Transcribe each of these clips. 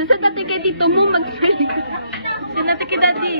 Sasadati ka dito mo mag-salita. Sinati ka dati.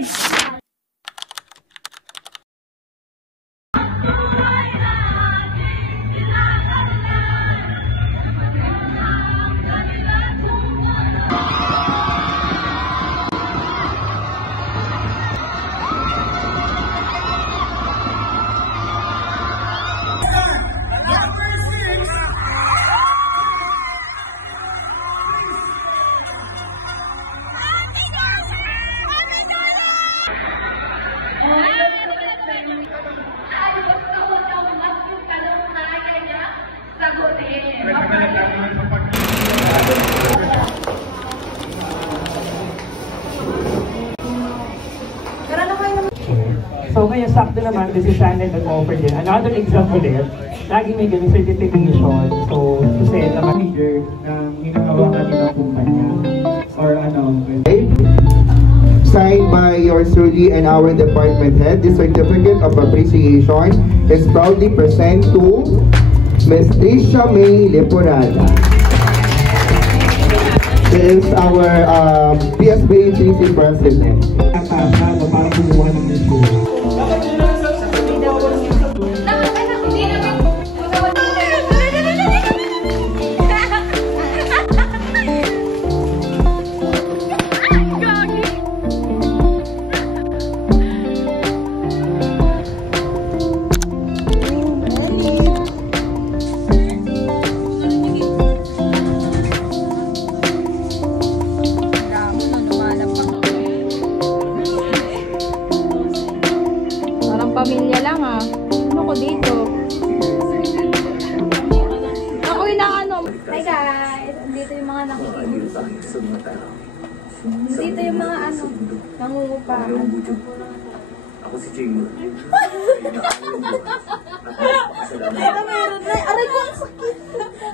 So ngayon, sakto naman, this is Channel nag-offer din. Another example ulit, lagi may ganun certification. So, to say, the manager na ginagawa natin ang kumpanya. Or ano. Signed by yours truly and our department head, this certificate of appreciation is proudly present to Ms. Tricia May Leporada. She is our PSB GC President. Parang kumuha ng issue. Pamilya lang ah. Ano ko dito? Ako yung ano. Hi guys! Dito yung mga nakikinig. Dito yung mga ano, nangungupahan. Ako si Jane. Meron na. Aray ko, ang sakit.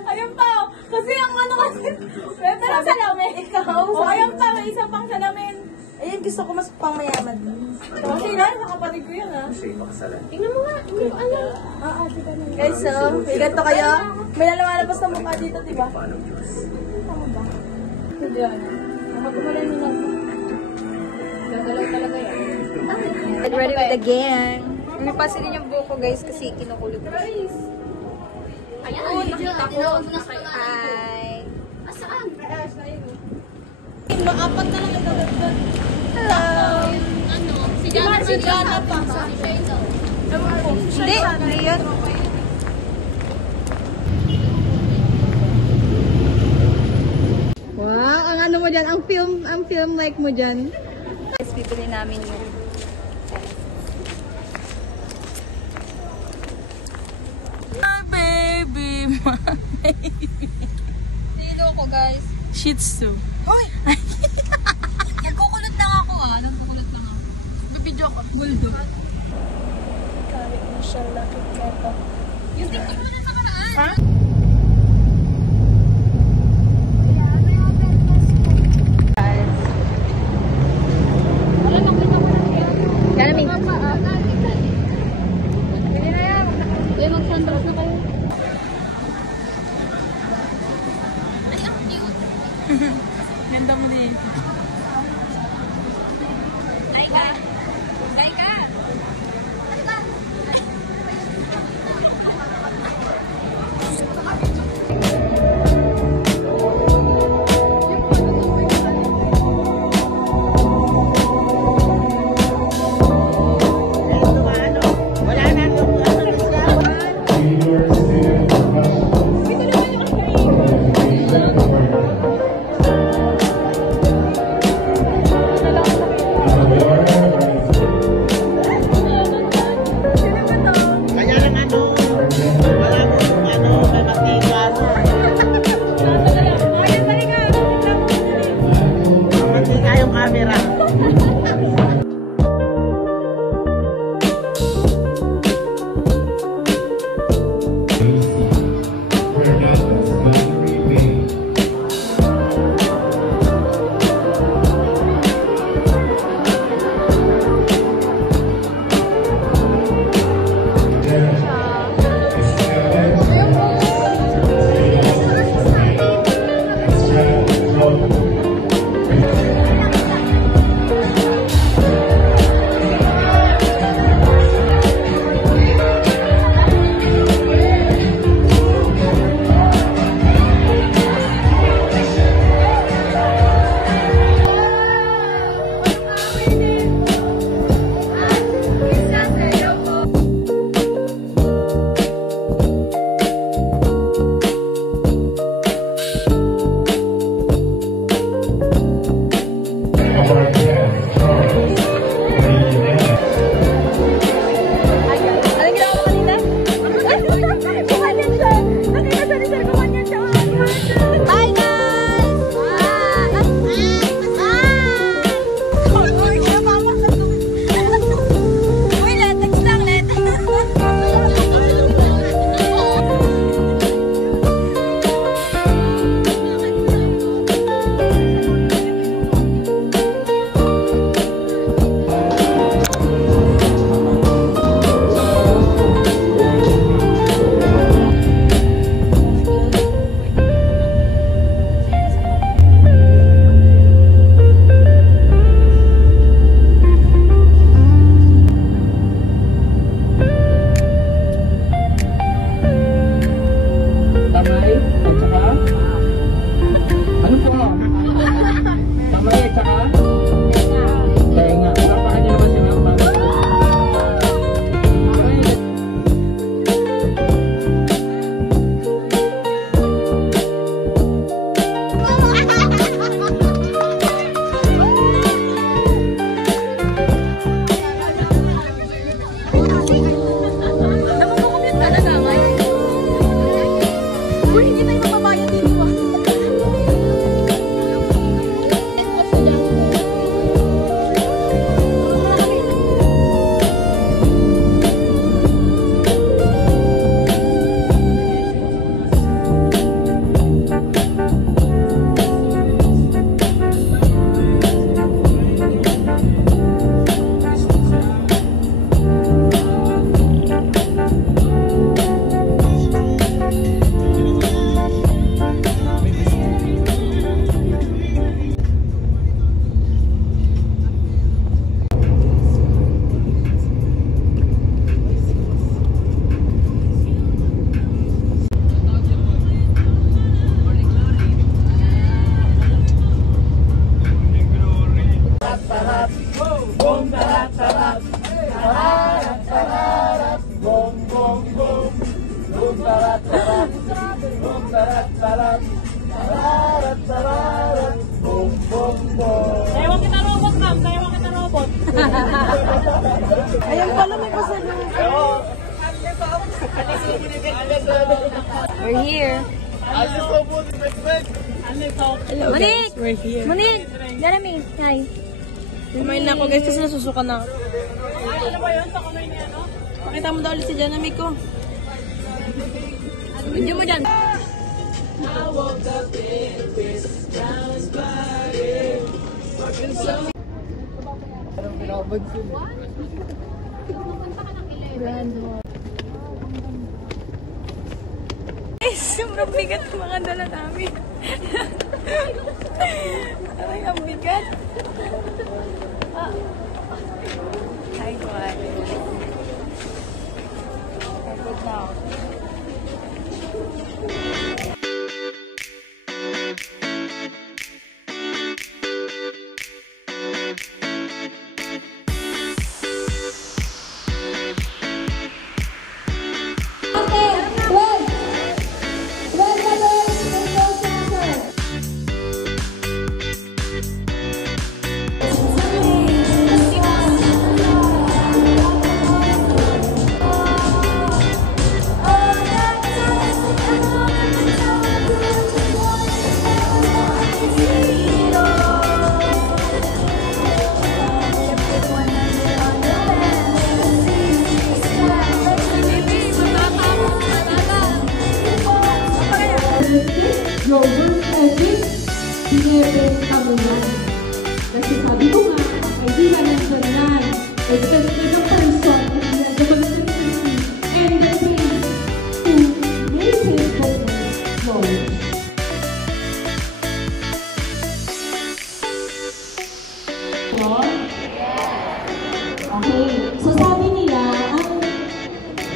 Ayun pa. Kasi ang ano kasi. Pero salamin. Ikaw. Ayun pa. May isang pang salamin. Ayan, gusto ko mas pang mayaman. Kasi na, sa kapatid ko yun ha. Tingnan mo nga. Ano? Guys, so, may ganito kayo. May nalumalabas na mukha dito, diba? Tama ba? Hindi yan. Makatumalan nyo lang. Gagalaw talaga yan. Get ready with the gang. Umipasin din yung buko guys kasi kinukulog ko. Ayun, nakita ko. Hi. Asaan? Maapat na lang ito. Hello. Ano? Si Jana pa. Si Jana pa. Hindi. Hindi yan. Wow. Ang ano mo dyan? Ang film like mo dyan. Guys, bibili namin yun. My baby. My baby. Sino ko guys? Shih Tzu. Hoy! Nagkukulot lang ako ah. Nagkukulot lang ako. Bibidyo ako. Bulldog. Kari mo siya. Lakit keto. Yung TikTok mo na sa kanaan. Ha? Galaming. Pwede na yan. Uy, mag-sundress na kayo. Ay, ang cute. Ganda mo din. Ay ka. Ay ka. Ano ba? Uy, hindi tayo mababayad dito ah. Ewan kita robot, ma'am. Ewan kita robot. Ayan pala, may pasalubong. We're here. Hello guys, we're here. Monique! Jeremy, hi. Kumain na ako guys kasi nasusuka na ako. Ano ba yun? Sa kamay niya, no? Pakita mo daw ulit si Jeremy ko. Video mo dyan. Sobrang bigat ng mga dala namin. Aray, ang bigat. Hi, God. Good now. Global Ethics, binibig kami yan. Kasi sabi ko nga, ay di na nandun yan. Extended ng person, and the consistency, and the faith to make his goodness known. Okay, so sabi nila, ang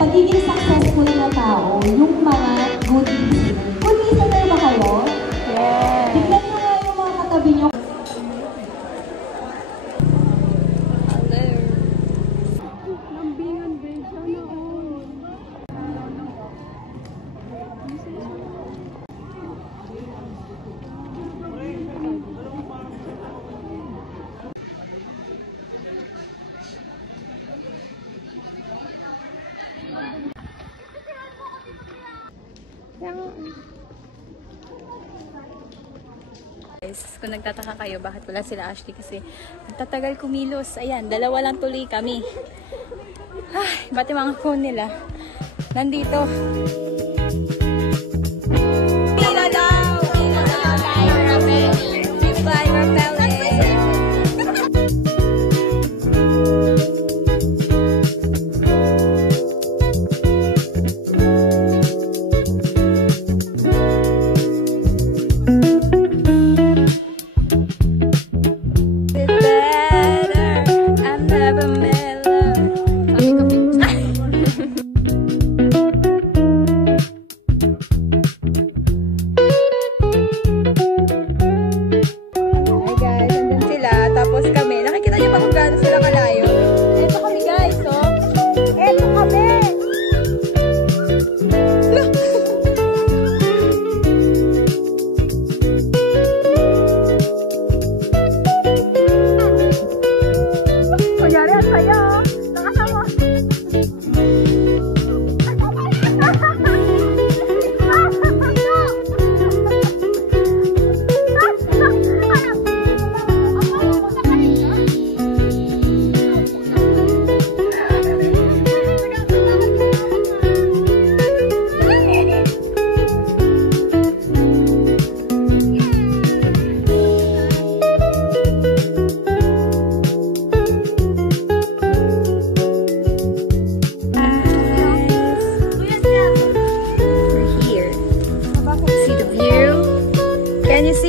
pagiging successful na tao, yung mga good reason. Good reason ba kayo? Yes. Tignan nyo nga yung mga katabi nyo. Guys, kung nagtataka kayo bakit wala sila Ashley kasi nagtatagal kumilos. Ayan, dalawa lang tuloy kami. Ay, bati mga phone nila. Nandito.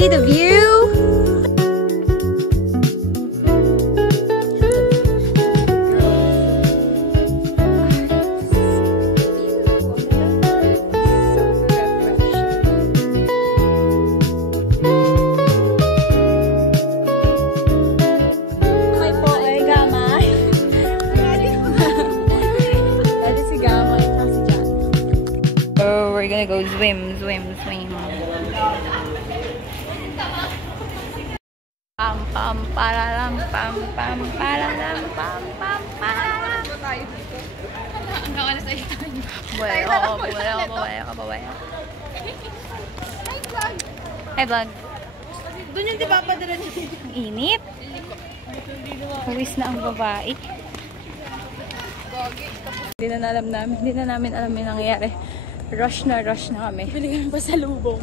see the view. We're gonna go swim. Pam pam pararam pam pam pararam pam pam pararam. Hanggang alas 8 tayo. Buhay ka. Hi vlog. Doon yung diba padala niyo? Init. Huwis na ang babae. Hindi na namin alam yung nangyayari. Rush na kami. Bibili kami pa sa lubong.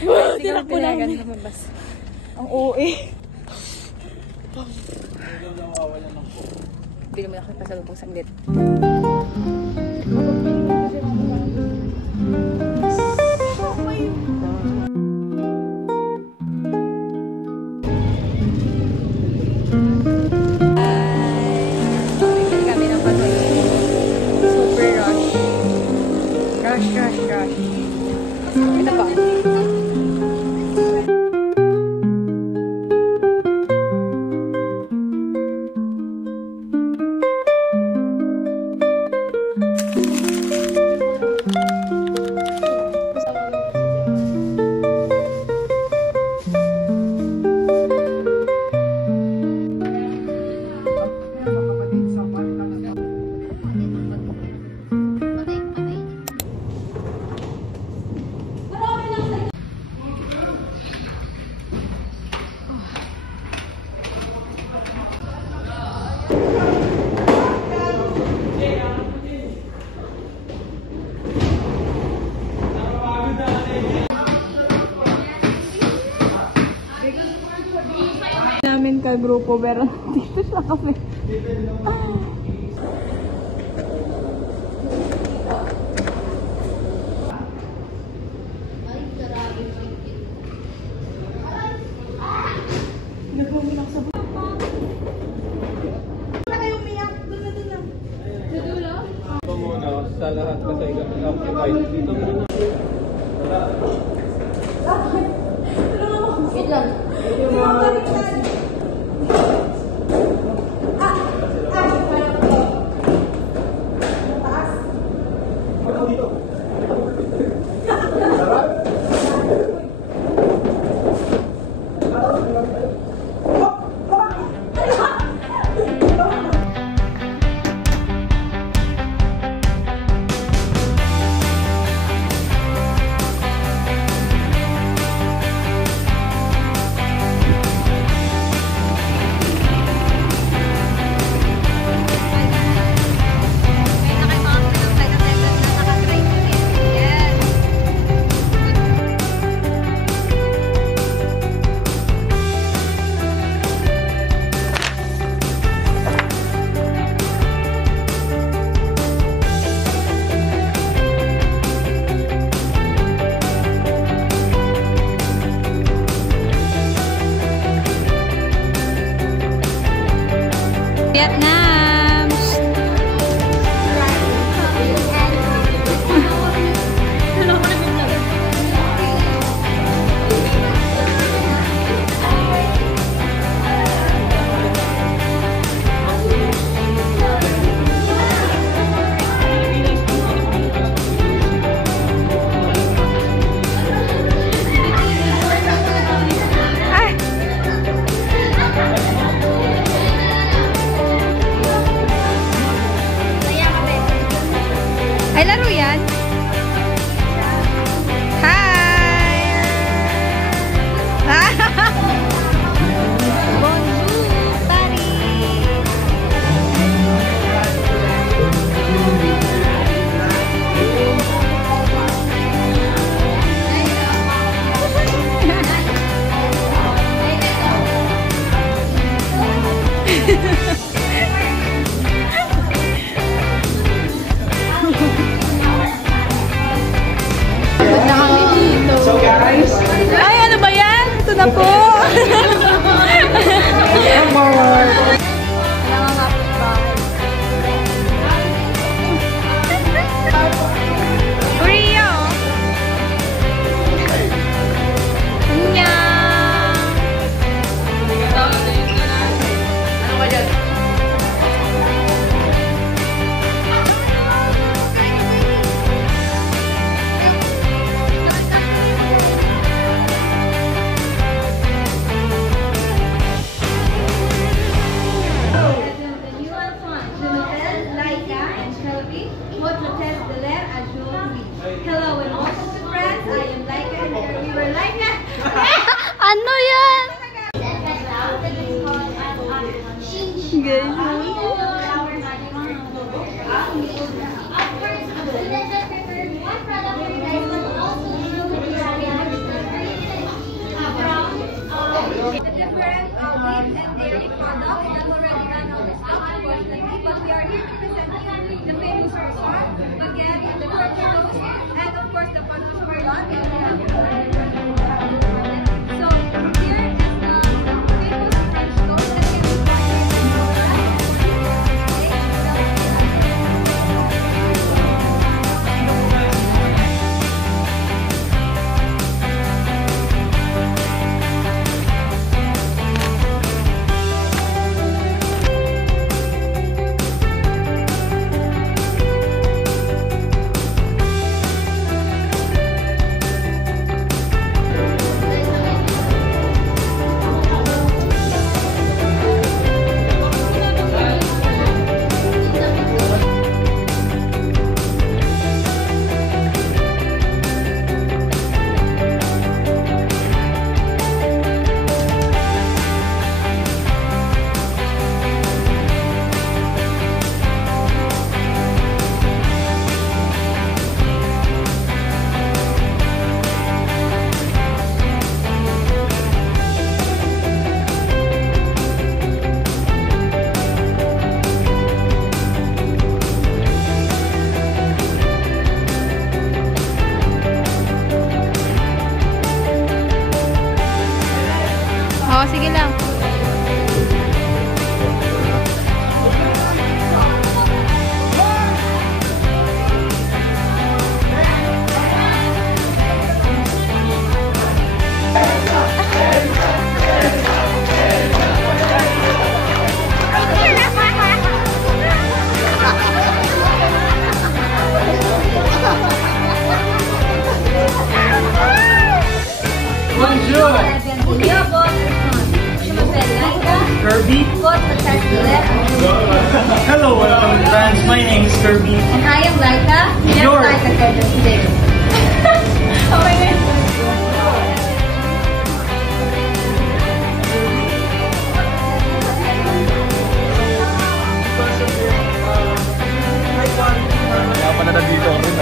Hindi kami pinayagan lumabas. Ang OA. Bili mo na kami pa sa lubong saglit. Rush. Ito pa. Namin ka grupo pero dito siya kasi. Sa lahat kasi occupied dito muna. Wait lang. na po. Rio. Ano ka dyan? Hello and welcome to friends. I am Laika and we were Laika. Ano yan? The different wheat and dairy products that already run out of stock, unfortunately, but we are here to present you the famous restaurant, spaghetti, the turkey roast, and of course the produce for lot. So here is the famous French toast that can be Oo, sige lang. Kirby. Hello, welcome friends. My name is Kirby. And I am Laika. Sure. Just like I said today. Oh my God. Kaya pala nandito ako rin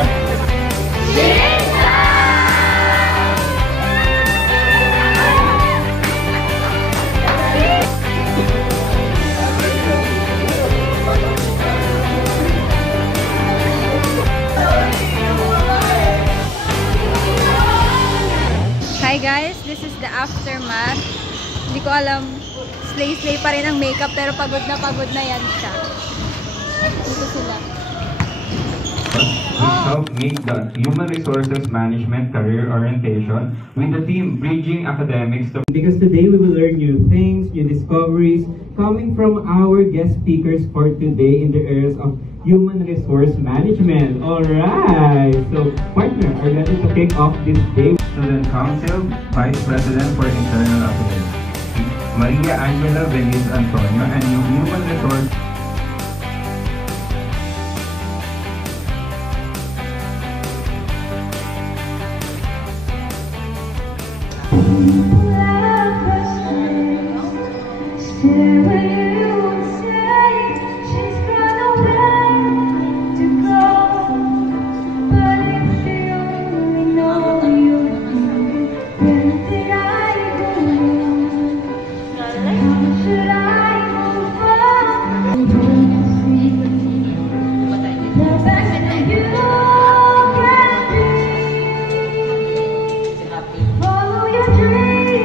Hi guys, this is the aftermath. Hindi ko alam, slay pa rin ang makeup pero pagod na yan siya. Dito sila. Which help make the human resources management career orientation with the theme Bridging Academics to. Because today we will learn new things, new discoveries coming from our guest speakers for today in the areas of human resource management. Alright, so partner, are you ready to kick off this day? Student Council Vice President for Internal Affairs, Maria Angela Veniz Antonio, and yung Human Resource Follow your dreams.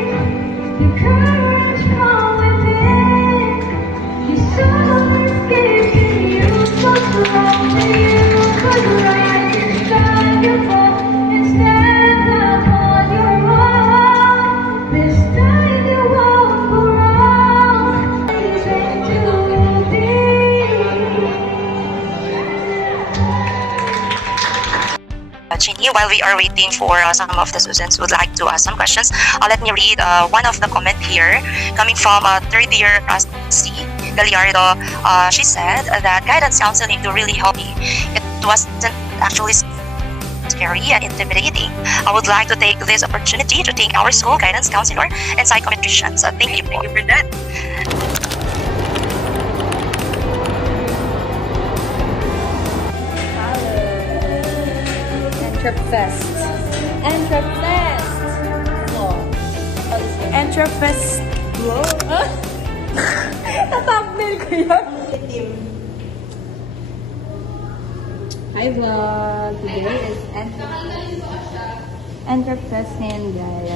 while we are waiting for some of the students who would like to ask some questions, let me read one of the comment here coming from third year C. Gallardo. She said that guidance counseling to really help me. It wasn't actually scary and intimidating. I would like to take this opportunity to thank our school guidance counselor and psychometricians. Thank you for that. Entrepfest. Entrepfest. Entrepfest. Tatapnil ko yun. Hi vlog! Today is Entrepfest ngayon guys.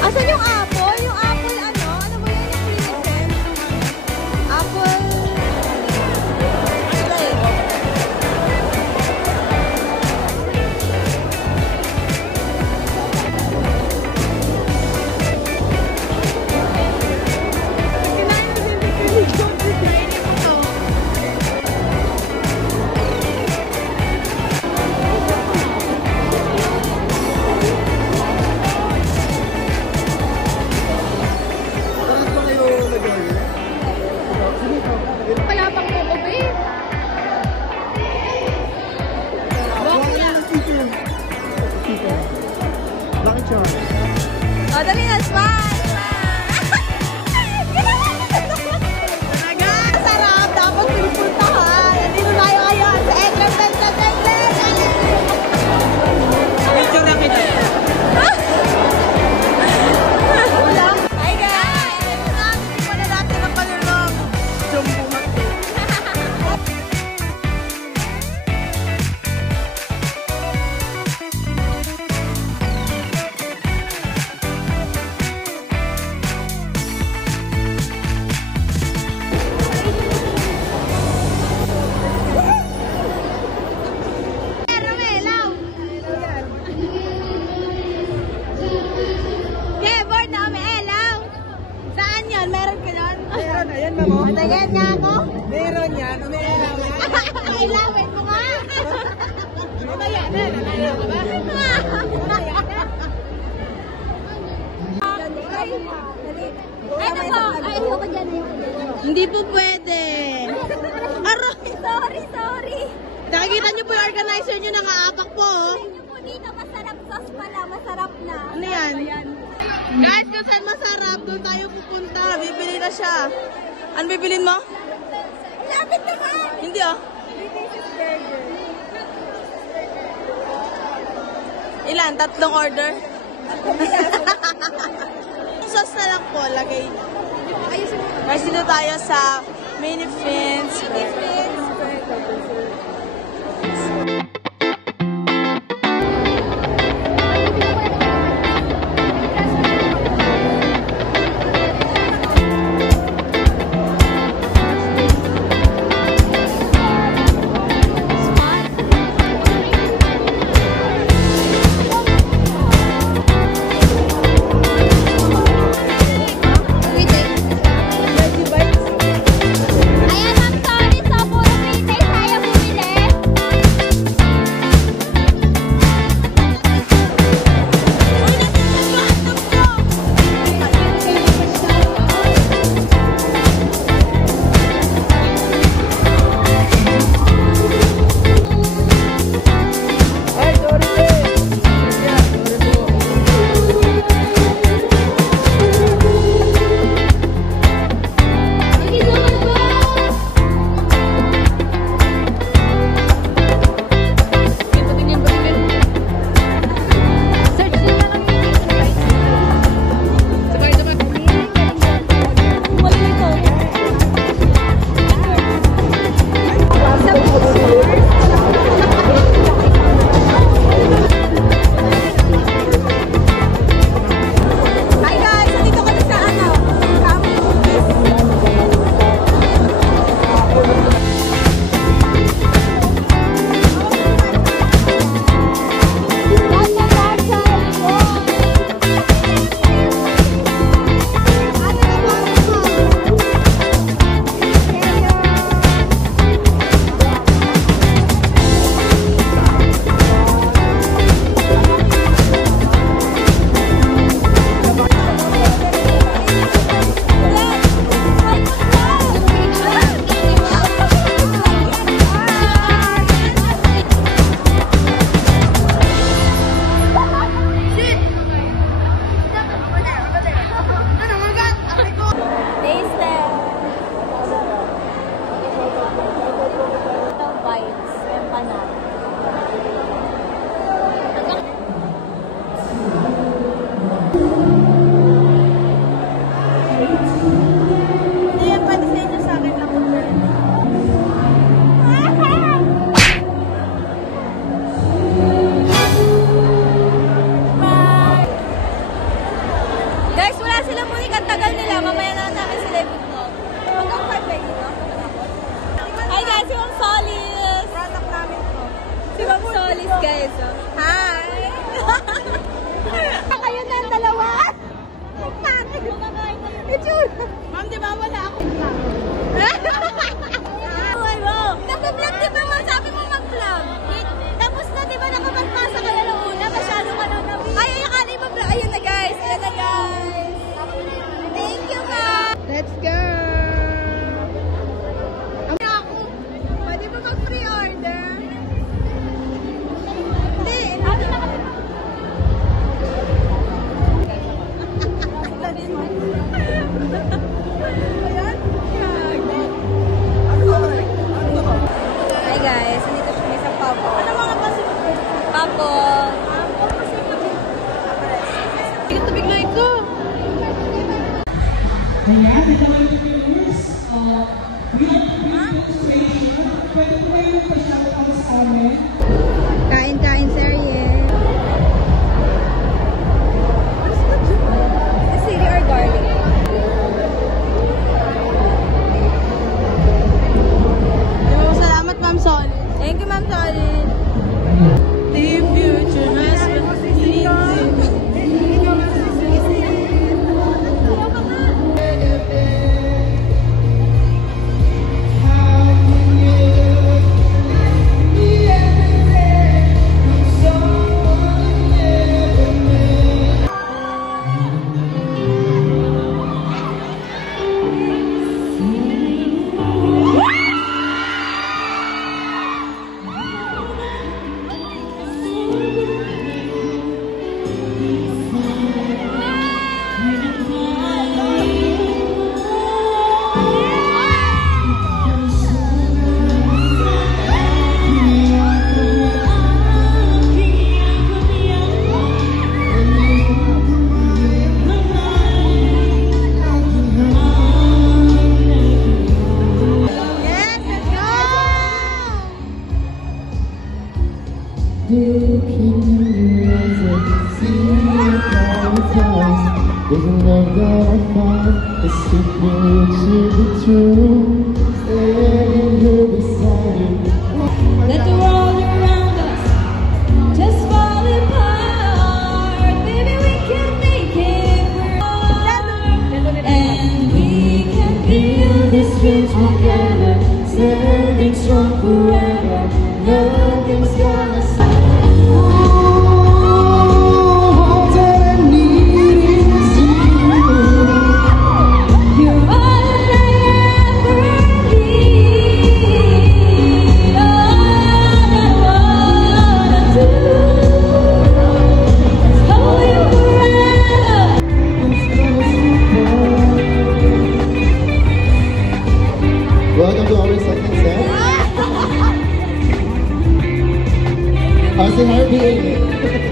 Asan yung apple? Yung apple ano? Ano mo yun? Yung innocent? Apple... Oh, dali na, smile! Talaga, sarap! Dapat pinupuntahan! Nandito tayo ngayon sa Entrepfest! Picture na kita! Hi guys! Hindi pa na natin ang panulong! Jumbo mati! Tingin nga ako? Meron yan. Umiilaw. Ilawin mo nga. Umaya na. Nanalo ka ba? Umaya na. Ay, nako. Ay, ako dyan. Hindi po pwede. Aray. Sorry. Nakikita niyo po yung organizer niyo nakaapak po. Tingnan po dito. Masarap sauce pala. Masarap na. Ano yan? Guys, kung saan masarap, doon tayo pupunta. Bibili na siya. Ano bibilin mo? Lapit naman! Hindi ah. Ilan? 3 order? Sauce na lang po, lagay. Guys, dito tayo sa Mini Fins. Ayan, ma'am, sorry sa po guys. Hi! Kayo na ang dalawa? Itsura. Ma'am, di ba wala ako? Nag-vlog, di ba ma'am? Sabi mo mag-vlog. Tapos na, di ba nakapagpasa ka na ng una? Masyado ka na namin. Ay, akala mo vlog. Ayun na guys. Ayun na guys. Thank you, ma'am. Let's go. Ako. Pwede ba mag-pre-order? Hindi. Hi guys, nandito kami sa Papo. Ano mga Papo? Tingin tubig na ito. Kain-kain serye. Sili or garlic? Salamat, Ma'am Solid. Thank you, Ma'am Solid. The future has been Isn't that what I find? The secret to the truth. Standing here beside you. Let the world around us just fall apart. Maybe we can make it work. And we can build this dream together. Standing strong forever. Nothing's gonna stop. Welcome to our second set. How's the heart beating?